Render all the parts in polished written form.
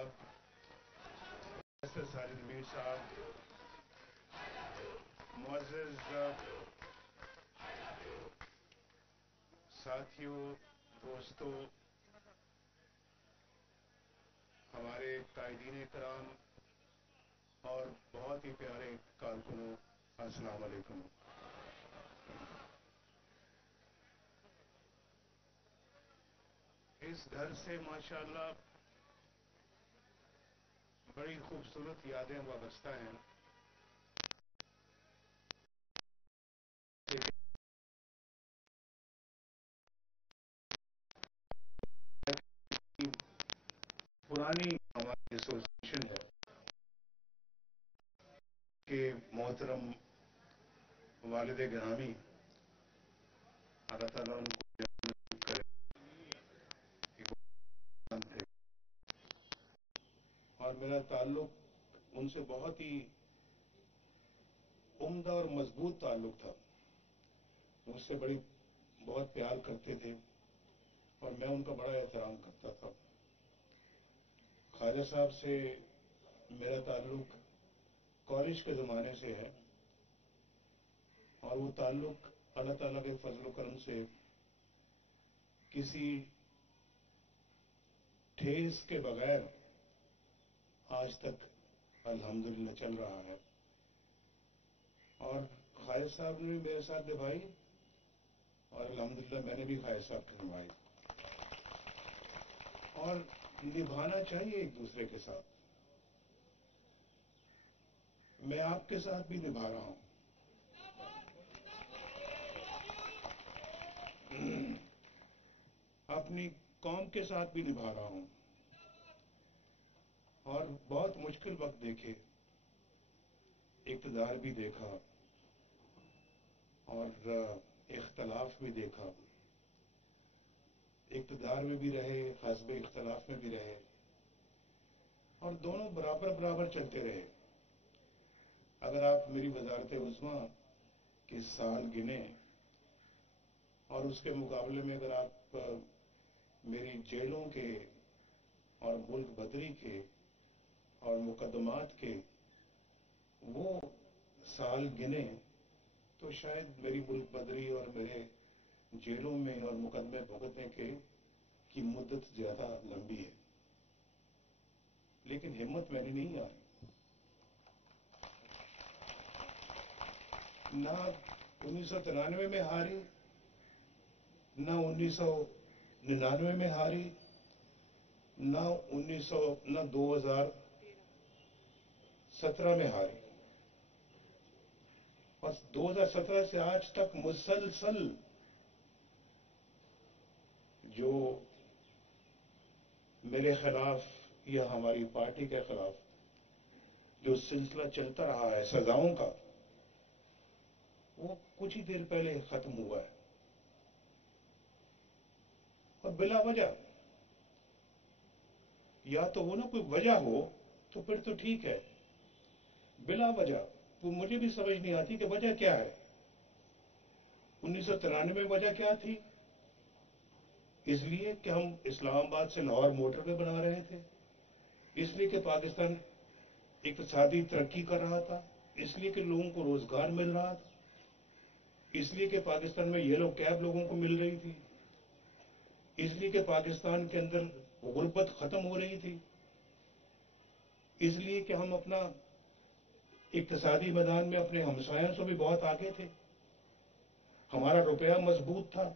صاحب، ساجد میر صاحب، معزز ساتھیوں، دوستوں، ہمارے قائدین کرام اور بہت ہی پیارے کارکنوں، السلام علیکم۔ اس گھر سے ماشاءاللہ بڑی خوبصورت یادیں وابستہ ہیں۔ پرانی ہماری ایسوسیشن ہے کہ محترم والد گرامی اللہ تعالیٰ ان کو جنت کرے تھے، اور میرا تعلق ان سے بہت ہی عمدہ اور مضبوط تعلق تھا۔ مجھ سے بہت پیار کرتے تھے اور میں ان کا بڑا احترام کرتا تھا۔ خواجہ صاحب سے میرا تعلق کالج کے زمانے سے ہے، اور وہ تعلق اللہ تعالیٰ کے فضل و کرم سے کسی ٹھیس کے بغیر آج تک الحمدللہ چل رہا ہے۔ اور خواجہ صاحب نے بھی میرے ساتھ نبھائی اور الحمدللہ میں نے بھی خواجہ صاحب کی نبھائی، اور نبھانا چاہیے ایک دوسرے کے ساتھ۔ میں آپ کے ساتھ بھی نبھا رہا ہوں، اپنی قوم کے ساتھ بھی نبھا رہا ہوں، اور بہت مشکل وقت دیکھے، اقتدار بھی دیکھا اور اختلاف بھی دیکھا، اقتدار میں بھی رہے، حزب اختلاف میں بھی رہے، اور دونوں برابر برابر چلتے رہے۔ اگر آپ میری وزارت عظمیٰ کے سال گنیں اور اس کے مقابلے میں اگر آپ میری جیلوں کے اور ملک بدری کے اور مقدمات کے وہ سال گنے، تو شاید میری ملک بدری اور میرے جیلوں میں اور مقدمے بھگتنے کی مدت زیادہ لمبی ہے، لیکن ہمت میں نے نہیں آئی۔ نہ 1993 میں ہاری، نہ 1999 میں ہاری، نہ 2017 میں ہاری۔ بس 2017 سے آج تک مسلسل جو میرے خلاف یا ہماری پارٹی کے خلاف جو سلسلہ چلتا رہا ہے سزاؤں کا، وہ کچھ ہی دیر پہلے ختم ہوا ہے، اور بلا وجہ، یا تو وہ نہ کوئی وجہ ہو تو پھر تو ٹھیک ہے، بلا وجہ وہ مجھے بھی سمجھ نہیں آتی کہ وجہ کیا ہے۔ 1993 میں وجہ کیا تھی؟ اس لیے کہ ہم اسلام آباد سے لاہور موٹر وے بنا رہے تھے، اس لیے کہ پاکستان اقتصادی ترقی کر رہا تھا، اس لیے کہ لوگوں کو روزگار مل رہا تھا، اس لیے کہ پاکستان میں یلو کیب لوگوں کو مل رہی تھی، اس لیے کہ پاکستان کے اندر غربت ختم ہو رہی تھی، اس لیے کہ ہم اپنا اقتصادی میدان میں اپنے ہمسایوں سے بھی بہت آگے تھے، ہمارا روپیہ مضبوط تھا۔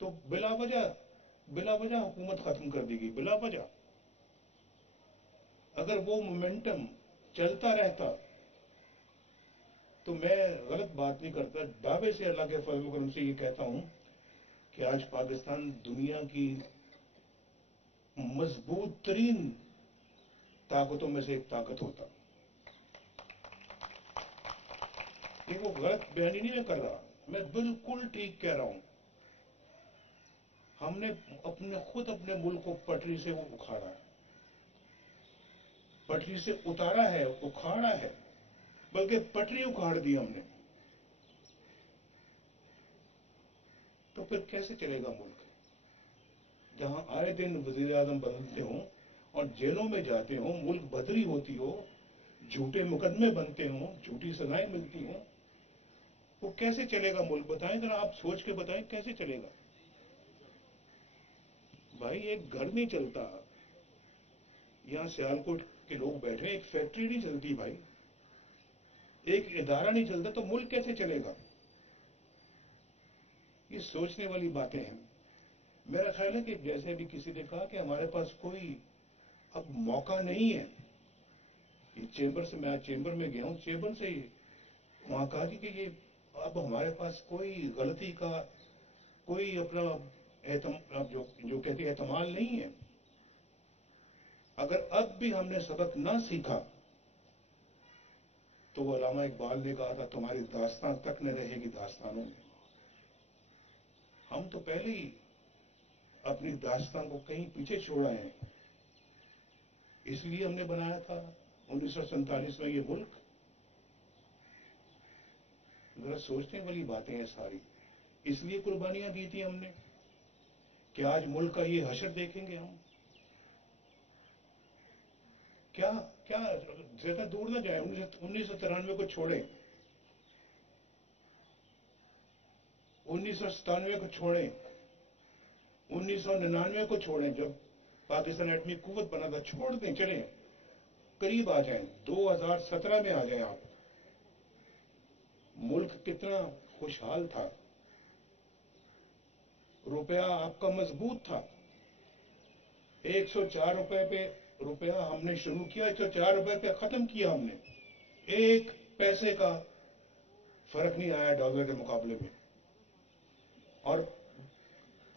تو بلا وجہ حکومت ختم کر دی گئی، بلا وجہ۔ اگر وہ مومنٹم چلتا رہتا تو میں غلط بات نہیں کرتا، دعوے سے اللہ کے فضل و کرم سے یہ کہتا ہوں کہ آج پاکستان دنیا کی مضبوط ترین طاقتوں میں سے ایک طاقت ہوتا۔ یہ وہ غلط بیانی نہیں میں کر رہا، میں بالکل ٹھیک کہہ رہا ہوں۔ ہم نے خود اپنے ملک کو پٹری سے وہ اکھاڑا ہے، پٹری سے اتارا ہے، اکھاڑا ہے، بلکہ پٹری اکھاڑ دی ہم نے۔ تو پھر کیسے چلے گا ملک؟ जहां आए दिन वजीर आजम बदलते हों और जेलों में जाते हों, मुल्क बदरी होती हो, झूठे मुकदमे बनते हों, झूठी सजाएं मिलती हों, वो कैसे चलेगा मुल्क? बताएं जरा, आप सोच के बताएं कैसे चलेगा भाई? एक घर नहीं चलता, यहां सियालकोट के लोग बैठे, एक फैक्ट्री नहीं चलती भाई, एक इदारा नहीं चलता, तो मुल्क कैसे चलेगा? ये सोचने वाली बातें हैं। मेरा ख्याल है कि जैसे अभी किसी ने कहा कि हमारे पास कोई अब मौका नहीं है, ये चेंबर से, मैं आज चेंबर में गया हूं, चेंबर से ही वहां कहा कि ये अब हमारे पास कोई गलती का कोई अपना अब जो कहते हैं एहतमाल नहीं है। अगर अब भी हमने सबक ना सीखा तो वो अल्लामा इकबाल ने कहा था, तुम्हारी दास्तां तक न रहेगी दास्तानों में। हम तो पहले ही अपनी दास्तां को कहीं पीछे छोड़ आए हैं। इसलिए हमने बनाया था 1947 में ये मुल्क। जरा सोचने वाली बातें हैं सारी। इसलिए कुर्बानियां दी थी हमने कि आज मुल्क का ये हशर देखेंगे हम। क्या क्या ज्यादा दूर ना जाए, 1993 को छोड़े, 1997 को छोड़े, 1999 को छोड़ें, जब पाकिस्तान एटमी कुव्वत बना था, छोड़ दें, चलें, करीब आ जाएं, 2017 में आ जाएं आप। मुल्क कितना खुशहाल था, रुपया आपका मजबूत था। 104 रुपए पे रुपया हमने शुरू किया, 104 रुपए पे खत्म किया हमने। एक पैसे का फर्क नहीं आया डॉलर के मुकाबले में। और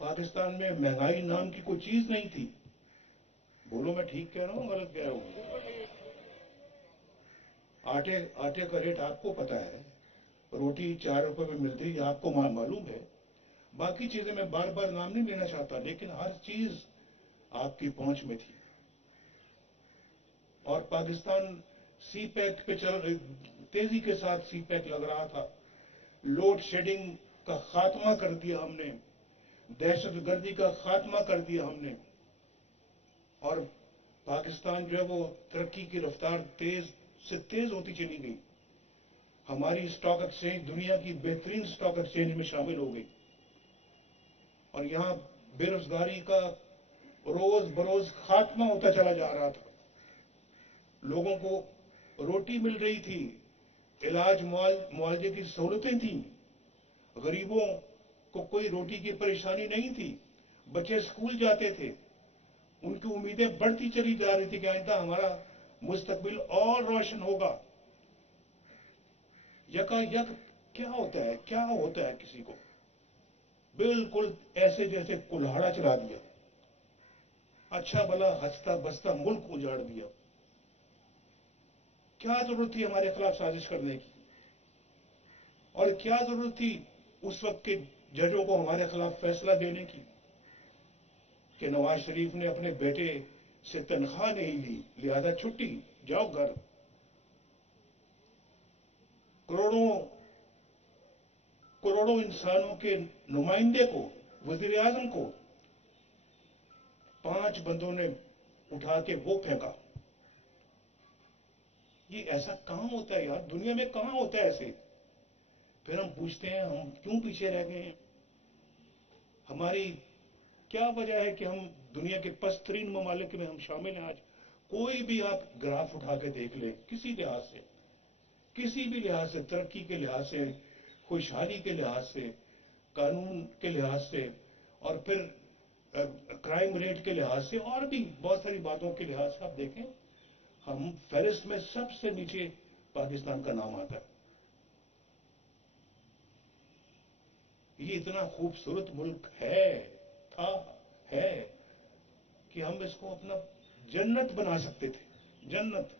पाकिस्तान में महंगाई नाम की कोई चीज नहीं थी। बोलो मैं ठीक कह रहा हूं गलत कह रहा हूं? आटे आटे का रेट आपको पता है, रोटी 4 रुपए में मिलती है, आपको मालूम है। बाकी चीजें मैं बार बार नाम नहीं लेना चाहता, लेकिन हर चीज आपकी पहुंच में थी। और पाकिस्तान सी पैक पे तेजी के साथ सी पैक लग रहा था। लोड शेडिंग का खात्मा कर दिया हमने, दहशतगर्दी का खात्मा कर दिया हमने। और पाकिस्तान जो है वो तरक्की की रफ्तार तेज से तेज होती चली गई। हमारी स्टॉक एक्सचेंज दुनिया की बेहतरीन स्टॉक एक्सचेंज में शामिल हो गई। और यहां बेरोजगारी का रोज बरोज खात्मा होता चला जा रहा था। लोगों को रोटी मिल रही थी, इलाज मुआवजे की सहूलतें थी, गरीबों को कोई रोटी की परेशानी नहीं थी, बच्चे स्कूल जाते थे, उनकी उम्मीदें बढ़ती चली जा रही थी कि आइंदा हमारा मुस्तकबिल और रोशन होगा। यकायक क्या होता है, क्या होता है किसी को? बिल्कुल ऐसे जैसे कुल्हाड़ा चला दिया, अच्छा भला हंसता बसता मुल्क उजाड़ दिया। क्या जरूरत थी हमारे खिलाफ साजिश करने की? और क्या जरूरत थी उस वक्त के जजों को हमारे खिलाफ फैसला देने की कि नवाज शरीफ ने अपने बेटे से तनख्वाह नहीं ली, लिहाजा छुट्टी, जाओ घर। करोड़ों करोड़ों इंसानों के नुमाइंदे को, वजीर आजम को 5 बंदों ने उठा के वो फेंका। ये ऐसा कहां होता है यार? दुनिया में कहां होता है ऐसे? फिर हम पूछते हैं हम क्यों पीछे रह गए हैं? हमारी क्या वजह है कि हम दुनिया के पस्तरीन ममालिक में हम शामिल हैं आज? कोई भी आप ग्राफ उठा के देख लें, किसी लिहाज से, किसी भी लिहाज से, तरक्की के लिहाज से, खुशहाली के लिहाज से, कानून के लिहाज से, और फिर क्राइम रेट के लिहाज से, और भी बहुत सारी बातों के लिहाज से आप देखें, हम फहरिस्त में सबसे नीचे पाकिस्तान का नाम आता है। ये इतना खूबसूरत मुल्क है, था, है, कि हम इसको अपना जन्नत बना सकते थे, जन्नत।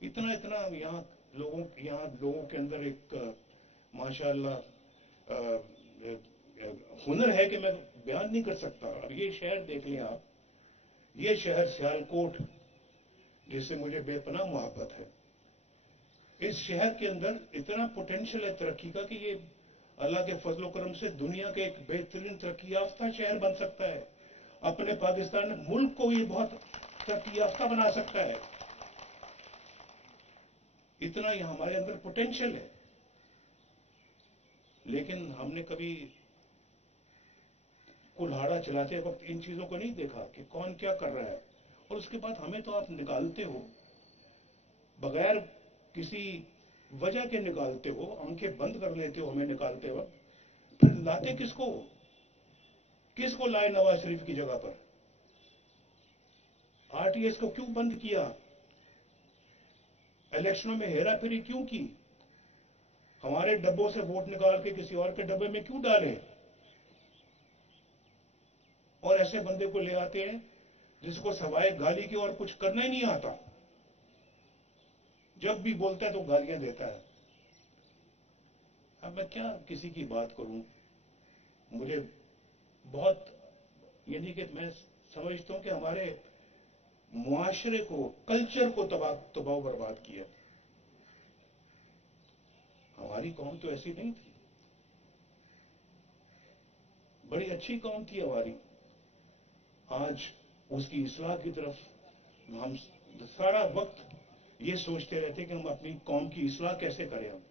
इतना इतना यहाँ लोगों के अंदर एक माशाअल्लाह हुनर है कि मैं बयान नहीं कर सकता। अब ये शहर देख लें आप, ये शहर सियालकोट, जिससे मुझे बेपनाह मोहब्बत है, इस शहर के अंदर इतना पोटेंशियल है तरक्की का कि ये अल्लाह के फजल करम से दुनिया के एक बेहतरीन तरक्की याफ्ता शहर बन सकता है। अपने पाकिस्तान मुल्क को ये बहुत तरक्की याफ्ता बना सकता है। इतना ही हमारे अंदर पोटेंशियल है। लेकिन हमने कभी कुल्हाड़ा चलाते वक्त इन चीजों को नहीं देखा कि कौन क्या कर रहा है। और उसके बाद हमें तो आप निकालते हो, बगैर किसी वजह के निकालते हो, आंखें बंद कर लेते हो हमें निकालते वक्त, फिर लाते किसको? किसको लाए नवाज शरीफ की जगह पर? आरटीएस को क्यों बंद किया? इलेक्शनों में हेरा फेरी क्यों की? हमारे डब्बों से वोट निकाल के किसी और के डब्बे में क्यों डाले? और ऐसे बंदे को ले आते हैं जिसको सवाए गाली के और कुछ करना ही नहीं आता। जब भी बोलता है तो गालियां देता है। अब मैं क्या किसी की बात करूं? मुझे बहुत, यानी कि मैं समझता हूं कि हमारे मुआशरे को, कल्चर को तबाह बर्बाद किया। हमारी कौम तो ऐसी नहीं थी, बड़ी अच्छी कौम थी हमारी। आज उसकी इस्लाह की तरफ हम सारा वक्त ये सोचते रहते कि हम अपनी कौम की इस्लाह कैसे करें हम।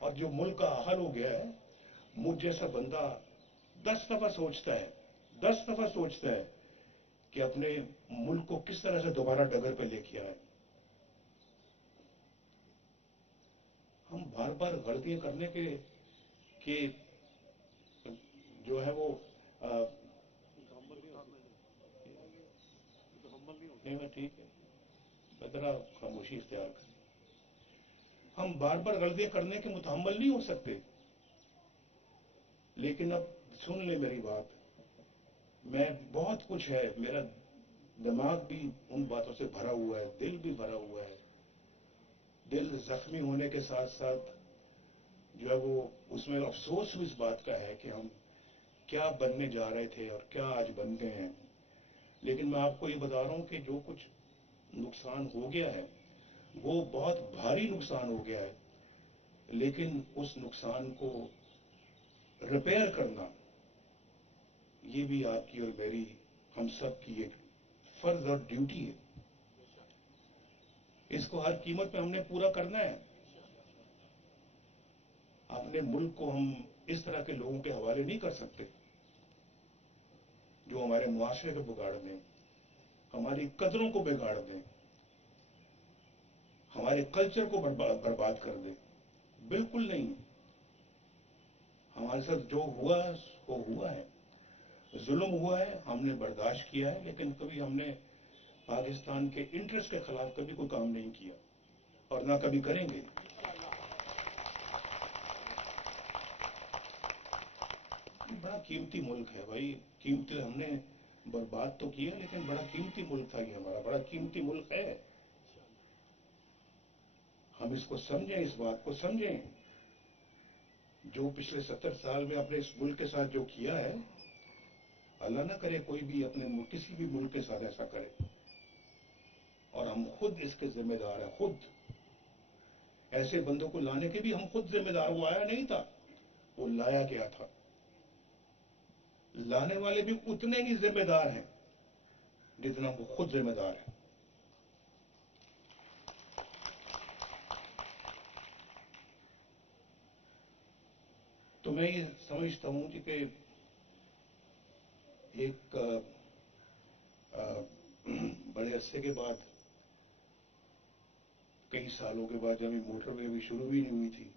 और जो मुल्क का हाल हो गया है, मुझ जैसा बंदा 10 दफा सोचता है, 10 दफा सोचता है कि अपने मुल्क को किस तरह से दोबारा डगर पे लेके आए। हम बार बार गलतियां करने के जो है वो नहीं, मैं ठीक है, मैं जरा खामोशी इख्तियार कर। हम बार बार गलतियां करने के मुतहम्मल नहीं हो सकते। लेकिन अब सुन ले मेरी बात, मैं बहुत कुछ है, मेरा दिमाग भी उन बातों से भरा हुआ है, दिल भी भरा हुआ है। दिल जख्मी होने के साथ साथ जो है वो उसमें अफसोस भी इस बात का है कि हम क्या बनने जा रहे थे और क्या आज बन गए हैं। लेकिन मैं आपको ये बता रहा हूं कि जो कुछ नुकसान हो गया है वो बहुत भारी नुकसान हो गया है। लेकिन उस नुकसान को रिपेयर करना, ये भी आपकी और मेरी, हम सब की एक फर्ज और ड्यूटी है। इसको हर कीमत पे हमने पूरा करना है। अपने मुल्क को हम इस तरह के लोगों के हवाले नहीं कर सकते जो हमारे मुआशरे को बिगाड़ दें, हमारी कदरों को बिगाड़ दें, हमारे कल्चर को बर्बाद कर दें। बिल्कुल नहीं। हमारे साथ जो हुआ वो हुआ है, जुल्म हुआ है, हमने बर्दाश्त किया है। लेकिन कभी हमने पाकिस्तान के इंटरेस्ट के खिलाफ कभी कोई काम नहीं किया और ना कभी करेंगे। बड़ा कीमती मुल्क है भाई, कीमती, हमने बर्बाद तो किया लेकिन बड़ा कीमती मुल्क था ये हमारा, बड़ा कीमती मुल्क है। हम इसको समझें, इस बात को समझें। जो पिछले 70 साल में अपने इस मुल्क के साथ जो किया है, अल्लाह ना करे कोई भी अपने किसी भी मुल्क के साथ ऐसा करे। और हम खुद इसके जिम्मेदार हैं, खुद। ऐसे बंदों को लाने के भी हम खुद जिम्मेदार। वो आया नहीं था, वो लाया गया था। लाने वाले भी उतने ही जिम्मेदार हैं जितना वो खुद जिम्मेदार है। तो मैं ये समझता हूं कि एक बड़े अरसे के बाद, कई सालों के बाद, जब ये मोटरवे अभी शुरू भी नहीं हुई थी,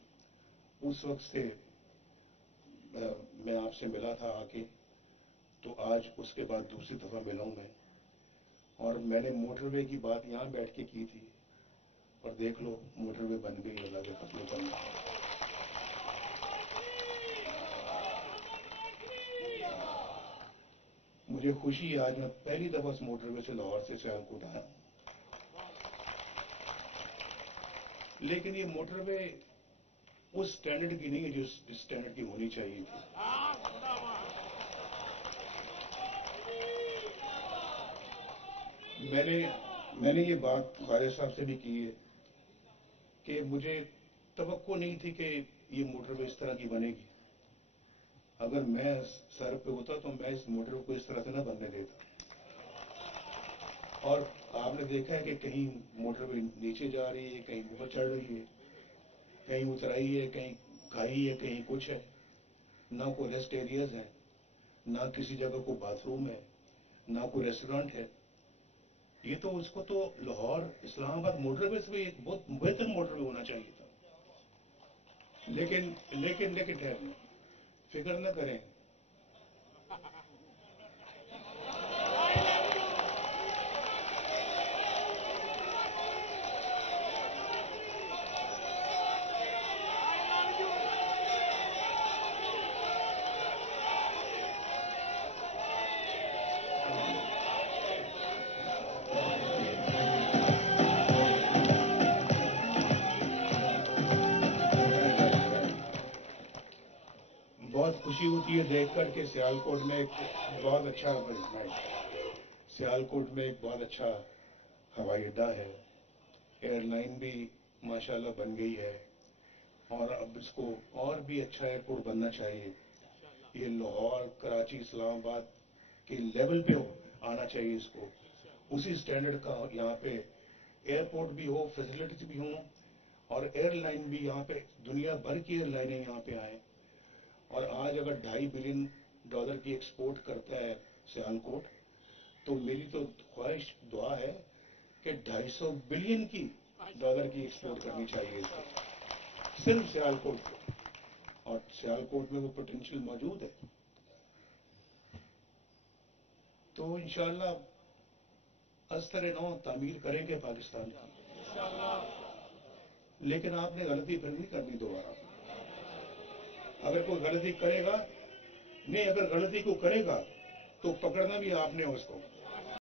उस वक्त से मैं आपसे मिला था आके, तो आज उसके बाद दूसरी दफा मिला हूं मैं। और मैंने मोटरवे की बात यहां बैठ के की थी, और देख लो मोटरवे बन गई अल्लाह के फजल करम। मुझे खुशी है आज मैं पहली दफा इस मोटरवे से लाहौर से सियालकोट आया हूं। लेकिन ये मोटरवे उस स्टैंडर्ड की नहीं है जो स्टैंडर्ड की होनी चाहिए थी। मैंने मैंने ये बात ख्वाजा साहब से भी की है कि मुझे तवक्को नहीं थी कि یہ موٹر وے اس طرح کی بنے گی. اگر میں سر پہ ہوتا تو میں اس موٹر کو اس طرح سے نہ بننے دیتا. اور آپ نے دیکھا ہے کہ کہیں موٹر وے نیچے جا رہی ہے, کہیں اوپر چڑھ رہی ہے, کہیں اترائی ہے, کہیں کھائی ہے, کہیں کچھ ہے. نہ کوئی ریسٹ ایریاز ہیں, نہ کسی جگہ کو باتھ روم ہے, نہ کوئی ریسٹورینٹ ہے. یہ تو اس کو تو لاہور اسلام آباد موٹر وے سے بھی ایک بہت بہتر موٹر وے ہونا چاہیے تھا. لیکن لیکن لیکن ٹھہر فکر نہ کریں. بہت خوشی ہوتی ہے دیکھ کر کہ سیالکوٹ میں ایک بہت اچھا سیالکوٹ میں ایک بہت اچھا ہوائی اڈہ ہے. ایئر لائن بھی ماشاءاللہ بن گئی ہے, اور اب اس کو اور بھی اچھا ایئرپورٹ بننا چاہیے. یہ لاہور, کراچی, اسلام آباد کے لیول پہ آنا چاہیے اس کو. اسی اسٹینڈرڈ کا یہاں پہ ایئرپورٹ بھی ہو, فیسلٹیز بھی ہوں, اور ایئر لائن بھی یہاں پہ دنیا بھر کی ایئر لائنیں یہاں پہ آئیں. اور آج اگر $2.5 بلین کی ایکسپورٹ کرتا ہے سیالکوٹ, تو میری تو خواہش دعا ہے کہ $250 بلین کی ایکسپورٹ کرنی چاہیے اس کو, صرف سیالکوٹ کو. اور سیالکوٹ میں وہ پوٹینشیل موجود ہے. تو انشاءاللہ استر نو تعمیر کریں گے پاکستان کی. لیکن آپ نے غلطی پھر نہیں کرنی دوبارہ. اگر کوئی غلطی کرے گا, نہیں, اگر غلطی کو کرے گا تو پکڑنا بھی آپ نے اس کو.